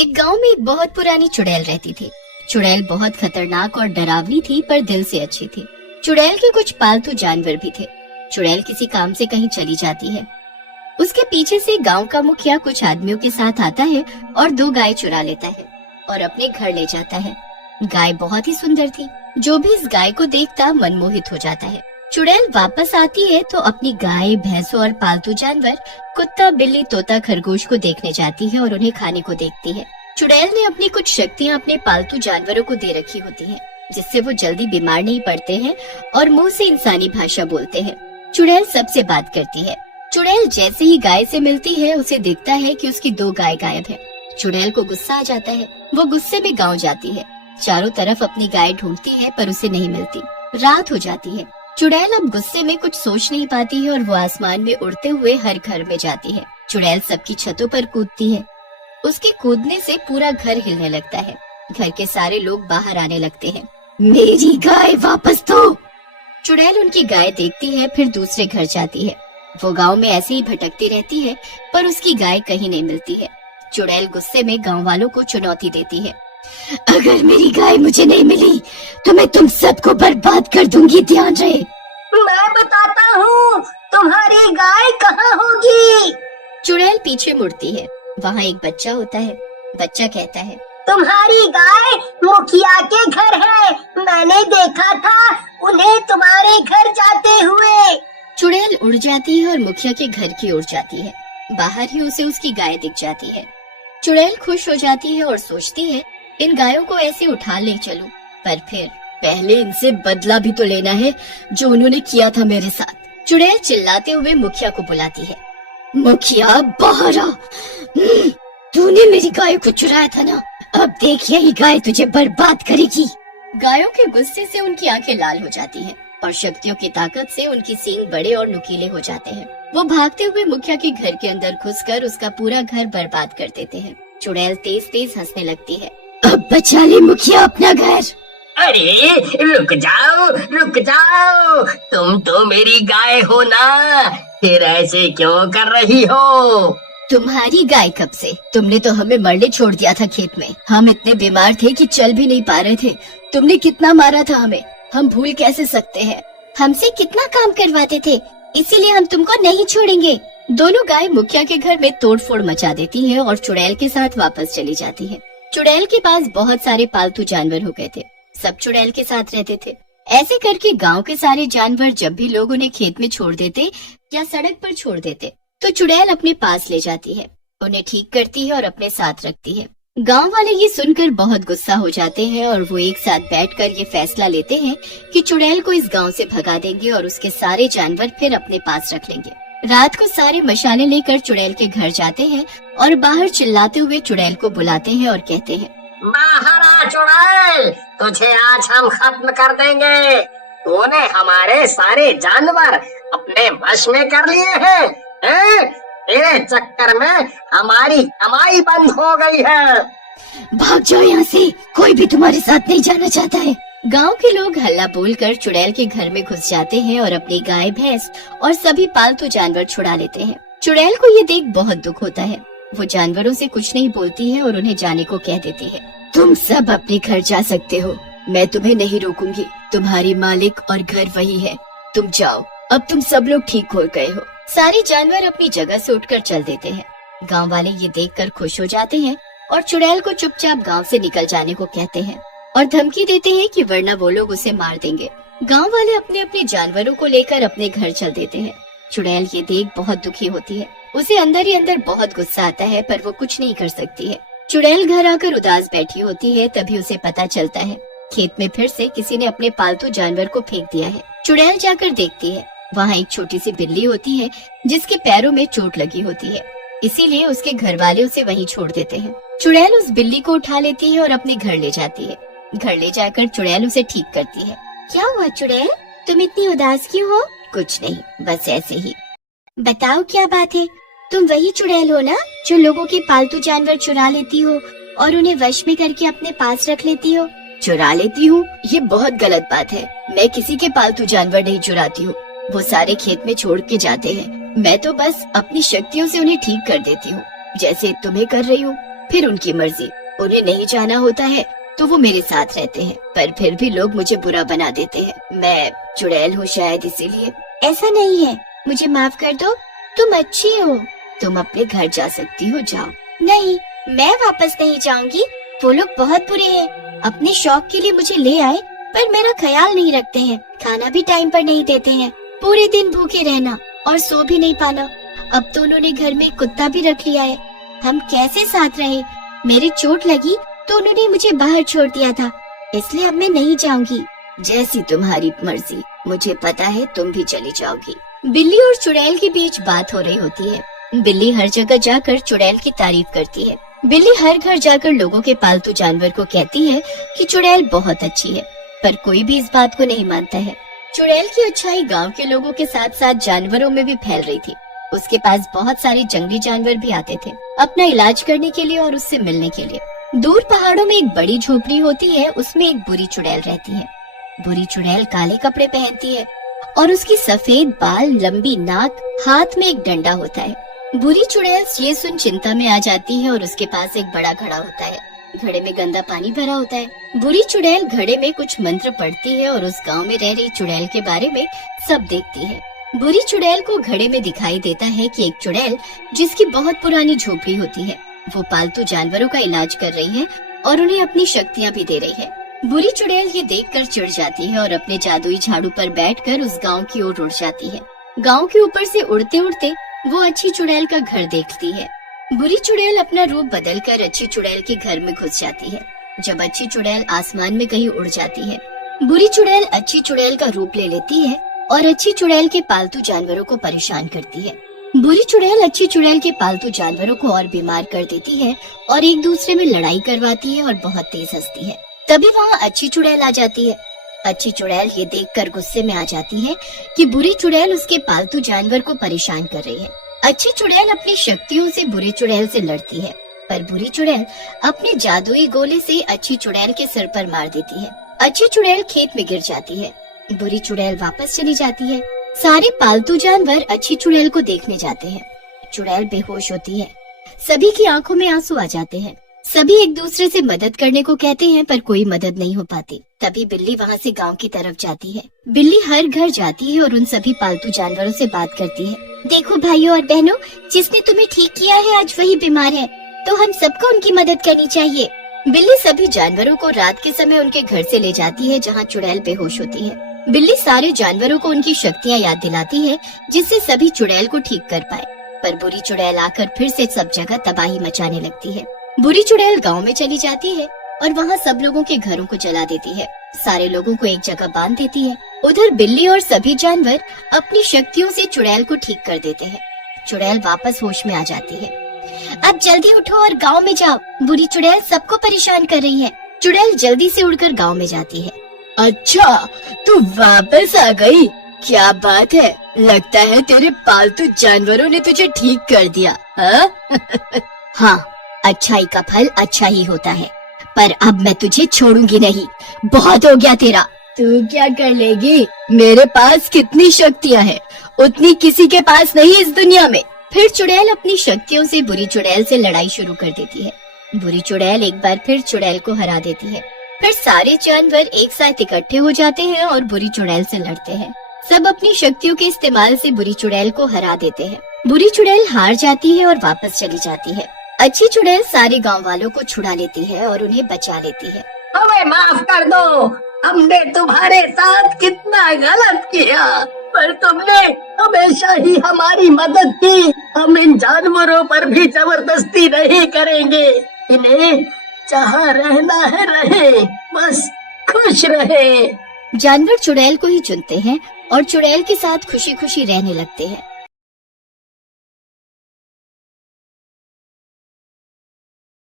एक गांव में एक बहुत पुरानी चुड़ैल रहती थी। चुड़ैल बहुत खतरनाक और डरावनी थी, पर दिल से अच्छी थी। चुड़ैल के कुछ पालतू जानवर भी थे। चुड़ैल किसी काम से कहीं चली जाती है। उसके पीछे से गांव का मुखिया कुछ आदमियों के साथ आता है और 2 गाय चुरा लेता है और अपने घर ले जाता है। गाय बहुत ही सुंदर थी। जो भी इस गाय को देखता मनमोहित हो जाता है। चुड़ैल वापस आती है तो अपनी गाय, भैंसों और पालतू जानवर कुत्ता, बिल्ली, तोता, खरगोश को देखने जाती है और उन्हें खाने को देखती है। चुड़ैल ने अपनी कुछ शक्तियाँ अपने पालतू जानवरों को दे रखी होती हैं, जिससे वो जल्दी बीमार नहीं पड़ते हैं और मुंह से इंसानी भाषा बोलते हैं। चुड़ैल सबसे बात करती है। चुड़ैल जैसे ही गाय से मिलती है, उसे दिखता है कि उसकी 2 गाय गायब है। चुड़ैल को गुस्सा आ जाता है। वो गुस्से में गांव जाती है। चारों तरफ अपनी गाय ढूंढती है, पर उसे नहीं मिलती। रात हो जाती है। चुड़ैल अब गुस्से में कुछ सोच नहीं पाती है और वो आसमान में उड़ते हुए हर घर में जाती है। चुड़ैल सबकी छतों पर कूदती है। उसके कूदने से पूरा घर हिलने लगता है। घर के सारे लोग बाहर आने लगते हैं। मेरी गाय वापस दो। चुड़ैल उनकी गाय देखती है, फिर दूसरे घर जाती है। वो गांव में ऐसे ही भटकती रहती है, पर उसकी गाय कहीं नहीं मिलती है। चुड़ैल गुस्से में गांव वालों को चुनौती देती है। अगर मेरी गाय मुझे नहीं मिली तो मैं तुम सबको बर्बाद कर दूंगी, ध्यान रहे। मैं बताता हूँ तुम्हारी गाय कहाँ होगी। चुड़ैल पीछे मुड़ती है। वहाँ एक बच्चा होता है। बच्चा कहता है, तुम्हारी गाय मुखिया के घर है। मैंने देखा था उन्हें तुम्हारे घर जाते हुए। चुड़ैल उड़ जाती है और मुखिया के घर की ओर जाती है। बाहर ही उसे उसकी गाय दिख जाती है। चुड़ैल खुश हो जाती है और सोचती है, इन गायों को ऐसे उठा ले चलूं, पर फिर पहले इनसे बदला भी तो लेना है जो उन्होंने किया था मेरे साथ। चुड़ैल चिल्लाते हुए मुखिया को बुलाती है। मुखिया, बाहर आ। तूने मेरी गाय को चुराया था ना, अब देख यही गाय तुझे बर्बाद करेगी। गायों के गुस्से से उनकी आंखें लाल हो जाती हैं और शक्तियों की ताकत से उनकी सींग बड़े और नुकीले हो जाते हैं। वो भागते हुए मुखिया के घर के अंदर घुसकर उसका पूरा घर बर्बाद कर देते हैं। चुड़ैल तेज तेज हंसने लगती है। अब बचा ले मुखिया अपना घर। अरे रुक जाओ, तुम तो मेरी गाय हो ना, फिर ऐसे क्यों कर रही हो। तुम्हारी गाय कब से? तुमने तो हमें मरने छोड़ दिया था खेत में। हम इतने बीमार थे कि चल भी नहीं पा रहे थे। तुमने कितना मारा था हमें, हम भूल कैसे सकते हैं। हमसे कितना काम करवाते थे, इसीलिए हम तुमको नहीं छोड़ेंगे। दोनों गाय मुखिया के घर में तोड़फोड़ मचा देती है और चुड़ैल के साथ वापस चली जाती है। चुड़ैल के पास बहुत सारे पालतू जानवर हो गए थे। सब चुड़ैल के साथ रहते थे। ऐसे करके गांव के सारे जानवर जब भी लोग उन्हें खेत में छोड़ देते या सड़क पर छोड़ देते, तो चुड़ैल अपने पास ले जाती है, उन्हें ठीक करती है और अपने साथ रखती है। गांव वाले ये सुनकर बहुत गुस्सा हो जाते हैं और वो एक साथ बैठकर ये फैसला लेते हैं कि चुड़ैल को इस गांव से भगा देंगे और उसके सारे जानवर फिर अपने पास रख लेंगे। रात को सारे मशाले लेकर चुड़ैल के घर जाते हैं और बाहर चिल्लाते हुए चुड़ैल को बुलाते हैं और कहते हैं, बाहर आ चुड़ैल, तुझे आज हम खत्म कर देंगे। तूने हमारे सारे जानवर अपने वश में कर लिए हैं। तेरे चक्कर में हमारी कमाई बंद हो गई है। भाग जाओ यहाँ से, कोई भी तुम्हारे साथ नहीं जाना चाहता है। गांव के लोग हल्ला बोलकर चुड़ैल के घर में घुस जाते हैं और अपनी गाय, भैंस और सभी पालतू जानवर छुड़ा लेते हैं। चुड़ैल को ये देख बहुत दुख होता है। वो जानवरों से कुछ नहीं बोलती है और उन्हें जाने को कह देती है। तुम सब अपने घर जा सकते हो, मैं तुम्हें नहीं रोकूंगी। तुम्हारी मालिक और घर वही है, तुम जाओ। अब तुम सब लोग ठीक हो गए हो। सारे जानवर अपनी जगह से उठकर चल देते हैं। गांव वाले ये देखकर खुश हो जाते हैं और चुड़ैल को चुपचाप गांव से निकल जाने को कहते हैं और धमकी देते हैं कि वरना वो लोग उसे मार देंगे। गांव वाले अपने अपने जानवरों को लेकर अपने घर चल देते हैं। चुड़ैल ये देख बहुत दुखी होती है। उसे अंदर ही अंदर बहुत गुस्सा आता है, पर वो कुछ नहीं कर सकती है। चुड़ैल घर आकर उदास बैठी होती है, तभी उसे पता चलता है खेत में फिर से किसी ने अपने पालतू जानवर को फेंक दिया है। चुड़ैल जाकर देखती है, वहाँ एक छोटी सी बिल्ली होती है जिसके पैरों में चोट लगी होती है, इसीलिए उसके घर वाले उसे वहीं छोड़ देते हैं। चुड़ैल उस बिल्ली को उठा लेती है और अपने घर ले जाती है। घर ले जाकर चुड़ैल उसे ठीक करती है। क्या हुआ चुड़ैल, तुम इतनी उदास क्यों हो? कुछ नहीं, बस ऐसे ही। बताओ क्या बात है? तुम वही चुड़ैल हो ना जो लोगों के पालतू जानवर चुरा लेती हो और उन्हें वश में करके अपने पास रख लेती हो? चुरा लेती हूँ, ये बहुत गलत बात है। मैं किसी के पालतू जानवर नहीं चुराती हूँ। वो सारे खेत में छोड़ के जाते हैं। मैं तो बस अपनी शक्तियों से उन्हें ठीक कर देती हूँ, जैसे तुम्हें कर रही हूँ। फिर उनकी मर्जी, उन्हें नहीं जाना होता है तो वो मेरे साथ रहते हैं, पर फिर भी लोग मुझे बुरा बना देते हैं। मैं चुड़ैल हूँ शायद इसीलिए। ऐसा नहीं है, मुझे माफ कर दो, तुम अच्छी हो, तुम अपने घर जा सकती हो, जाओ। नहीं, मैं वापस नहीं जाऊंगी, वो लोग बहुत बुरे हैं, अपने शौक के लिए मुझे ले आए पर मेरा ख्याल नहीं रखते हैं, खाना भी टाइम पर नहीं देते हैं, पूरे दिन भूखे रहना और सो भी नहीं पाना। अब तो उन्होंने घर में कुत्ता भी रख लिया है, हम कैसे साथ रहे? मेरी चोट लगी तो उन्होंने मुझे बाहर छोड़ दिया था, इसलिए अब मैं नहीं जाऊंगी। जैसी तुम्हारी मर्जी, मुझे पता है तुम भी चली जाओगी। बिल्ली और चुड़ैल के बीच बात हो रही होती है। बिल्ली हर जगह जाकर चुड़ैल की तारीफ करती है। बिल्ली हर घर जाकर लोगों के पालतू जानवर को कहती है कि चुड़ैल बहुत अच्छी है, पर कोई भी इस बात को नहीं मानता है। चुड़ैल की अच्छाई गांव के लोगों के साथ साथ जानवरों में भी फैल रही थी। उसके पास बहुत सारे जंगली जानवर भी आते थे अपना इलाज करने के लिए और उससे मिलने के लिए। दूर पहाड़ों में एक बड़ी झोपड़ी होती है, उसमें एक बुरी चुड़ैल रहती है। बुरी चुड़ैल काले कपड़े पहनती है और उसकी सफेद बाल, लंबी नाक, हाथ में एक डंडा होता है। बुरी चुड़ैल ये सुन चिंता में आ जाती है और उसके पास एक बड़ा घड़ा होता है। घड़े में गंदा पानी भरा होता है। बुरी चुड़ैल घड़े में कुछ मंत्र पढ़ती है और उस गांव में रह रही चुड़ैल के बारे में सब देखती है। बुरी चुड़ैल को घड़े में दिखाई देता है कि एक चुड़ैल जिसकी बहुत पुरानी झोपड़ी होती है, वो पालतू जानवरों का इलाज कर रही है और उन्हें अपनी शक्तियाँ भी दे रही है। बुरी चुड़ैल ये देखकर चिढ़ जाती है और अपने जादुई झाड़ू पर बैठकर उस गांव की ओर उड़ जाती है। गांव के ऊपर से उड़ते उड़ते वो अच्छी चुड़ैल का घर देखती है। बुरी चुड़ैल अपना रूप बदलकर अच्छी चुड़ैल के घर में घुस जाती है। जब अच्छी चुड़ैल आसमान में कहीं उड़ जाती है, बुरी चुड़ैल अच्छी चुड़ैल का रूप ले लेती है और अच्छी चुड़ैल के पालतू जानवरों को परेशान करती है। बुरी चुड़ैल अच्छी चुड़ैल के पालतू जानवरों को और बीमार कर देती है और एक दूसरे में लड़ाई करवाती है और बहुत तेज हंसती है। तभी वहाँ अच्छी चुड़ैल आ जाती है। अच्छी चुड़ैल ये देखकर गुस्से में आ जाती है कि बुरी चुड़ैल उसके पालतू जानवर को परेशान कर रही है। अच्छी चुड़ैल अपनी शक्तियों से बुरी चुड़ैल से लड़ती है, पर बुरी चुड़ैल अपने जादुई गोले से अच्छी चुड़ैल के सिर पर मार देती है। अच्छी चुड़ैल खेत में गिर जाती है। बुरी चुड़ैल वापस चली जाती है। सारे पालतू जानवर अच्छी चुड़ैल को देखने जाते हैं। चुड़ैल बेहोश होती है। सभी की आंखों में आंसू आ जाते हैं। सभी एक दूसरे से मदद करने को कहते हैं, पर कोई मदद नहीं हो पाती। तभी बिल्ली वहाँ से गांव की तरफ जाती है। बिल्ली हर घर जाती है और उन सभी पालतू जानवरों से बात करती है। देखो भाइयों और बहनों, जिसने तुम्हें ठीक किया है आज वही बीमार है, तो हम सबको उनकी मदद करनी चाहिए। बिल्ली सभी जानवरों को रात के समय उनके घर से ले जाती है जहाँ चुड़ैल बेहोश होती है। बिल्ली सारे जानवरों को उनकी शक्तियाँ याद दिलाती है, जिससे सभी चुड़ैल को ठीक कर पाए। पर बुरी चुड़ैल आकर फिर से सब जगह तबाही मचाने लगती है। बुरी चुड़ैल गांव में चली जाती है और वहाँ सब लोगों के घरों को जला देती है। सारे लोगों को एक जगह बांध देती है। उधर बिल्ली और सभी जानवर अपनी शक्तियों से चुड़ैल को ठीक कर देते हैं। चुड़ैल वापस होश में आ जाती है। अब जल्दी उठो और गांव में जाओ, बुरी चुड़ैल सबको परेशान कर रही है। चुड़ैल जल्दी से उड़कर गांव में जाती है। अच्छा, तू वापस आ गई, क्या बात है, लगता है तेरे पालतू जानवरों ने तुझे ठीक कर दिया। हाँ, अच्छाई का फल अच्छा ही होता है, पर अब मैं तुझे छोड़ूंगी नहीं, बहुत हो गया तेरा। तू क्या कर लेगी? मेरे पास कितनी शक्तियाँ हैं, उतनी किसी के पास नहीं इस दुनिया में। फिर चुड़ैल अपनी शक्तियों से बुरी चुड़ैल से लड़ाई शुरू कर देती है। बुरी चुड़ैल एक बार फिर चुड़ैल को हरा देती है। फिर सारे जानवर एक साथ इकट्ठे हो जाते हैं और बुरी चुड़ैल से लड़ते हैं। सब अपनी शक्तियों के इस्तेमाल से बुरी चुड़ैल को हरा देते हैं। बुरी चुड़ैल हार जाती है और वापस चली जाती है। अच्छी चुड़ैल सारे गांव वालों को छुड़ा लेती है और उन्हें बचा लेती है। हमें माफ कर दो, हमने तुम्हारे साथ कितना गलत किया, पर तुमने हमेशा ही हमारी मदद की। हम इन जानवरों पर भी जबरदस्ती नहीं करेंगे, इन्हें जहाँ रहना है रहे, बस खुश रहे। जानवर चुड़ैल को ही चुनते हैं और चुड़ैल के साथ खुशी खुशी रहने लगते हैं।